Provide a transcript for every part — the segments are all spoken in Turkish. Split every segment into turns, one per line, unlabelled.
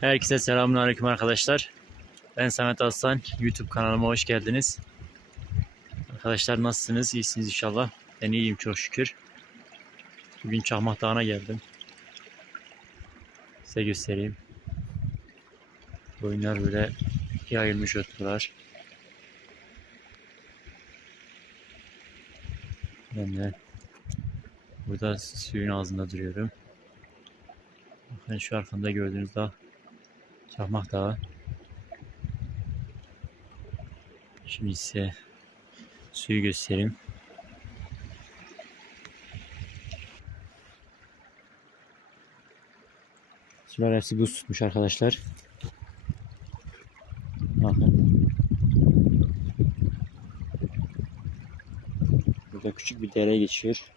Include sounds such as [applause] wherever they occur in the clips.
Herkese selamünaleyküm arkadaşlar. Ben Samet Aslan. YouTube kanalıma hoş geldiniz. Arkadaşlar nasılsınız? İyisiniz inşallah. Ben iyiyim çok şükür. Bugün Çakmak Dağı'na geldim. Size göstereyim. Koyunlar böyle yayılmış otlular. Ben de burada suyun ağzında duruyorum. Bakın şu arkamda gördüğünüz dağ Çakmak Dağı. Şimdi size suyu göstereyim. Sular hepsi buz tutmuş arkadaşlar. Bakın. Burada küçük bir dere geçiyor.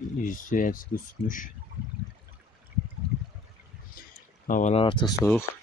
Yüzü hepsi buz tutmuş. Havalar artık soğuk.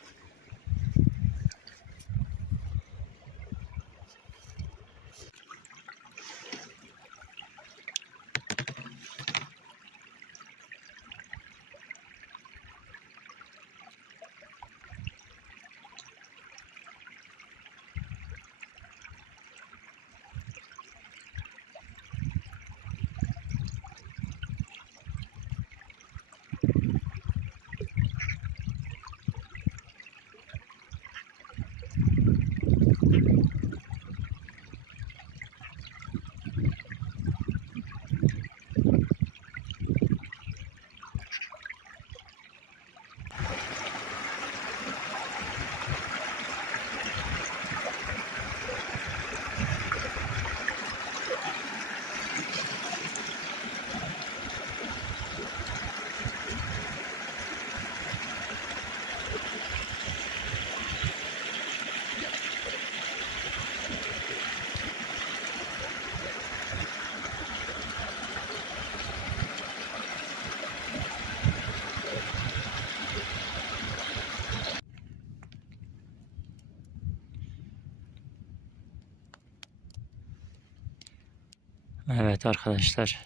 Evet arkadaşlar.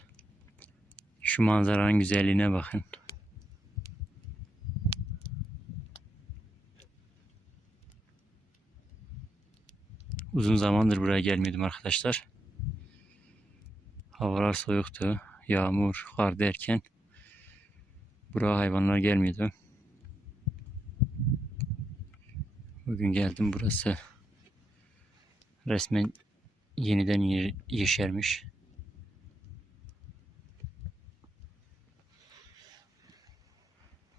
Şu manzaranın güzelliğine bakın. Uzun zamandır buraya gelmiyordum arkadaşlar. Havalar soğuktu. Yağmur, kar derken buraya hayvanlar gelmiyordu. Bugün geldim burası resmen yeniden ye- yeşermiş.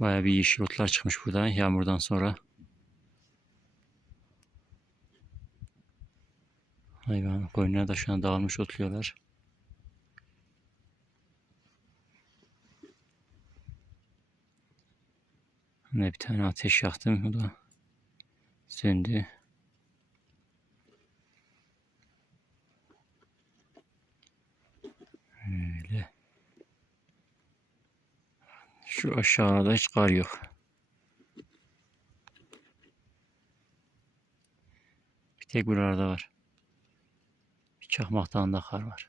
Bayağı bir yeşil otlar çıkmış burada yağmurdan sonra. Hayvan koyunlar da şu an dağılmış otluyorlar. Ne bir tane ateş yaktım o da söndü. Şu aşağıda hiç kar yok. Bir tek buralarda var. Bir çakmak dağında kar var.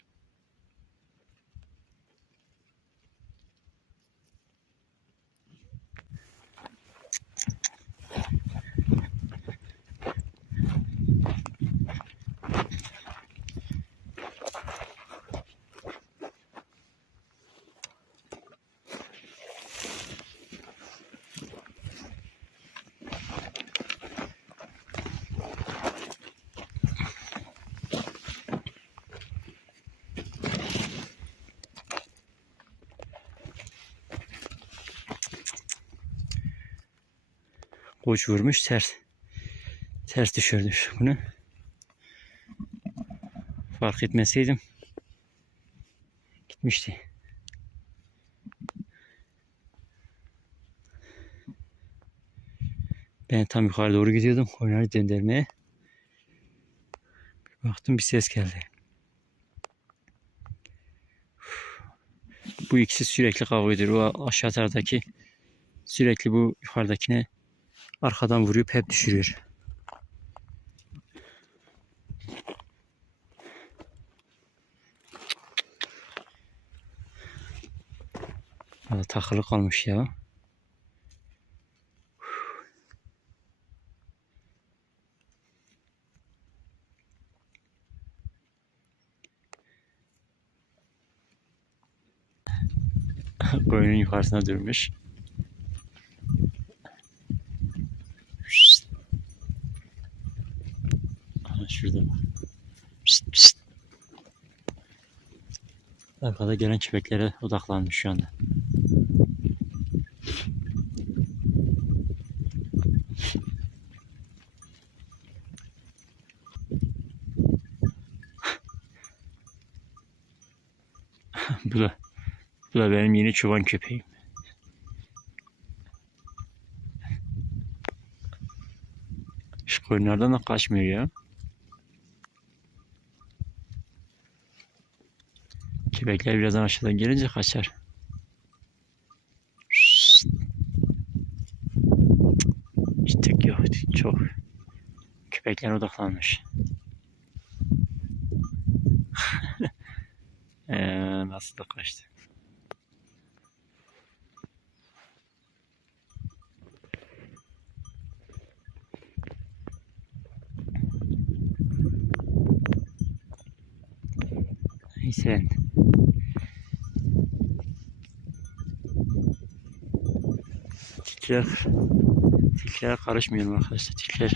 Koç vurmuş ters. Ters düşürmüş bunu. Fark etmeseydim gitmişti. Ben tam yukarı doğru gidiyordum koyunları döndürmeye. Bir baktım bir ses geldi. Bu ikisi sürekli kavga ediyor. O aşağı taraftaki sürekli bu yukarıdakine Arkadan vuruyor hep düşürüyor. Aa, takılı kalmış ya. Koyunun yukarısına durmuş. Şurada bak. Pişt, pişt. Arkada gelen köpeklere odaklanmış şu anda. [laughs] bu da, bu da benim yeni çoban köpeğim. Şu koyunlardan da kaçmıyor ya. Köpekler birazdan aşağıdan gelince kaçar. Hiç tek yok. Çok. Köpekler odaklanmış. [laughs] Ee, nasıl da kaçtı. Neyse. Tilkiler, tilkiler karışmıyorum arkadaşlar. Tilkiler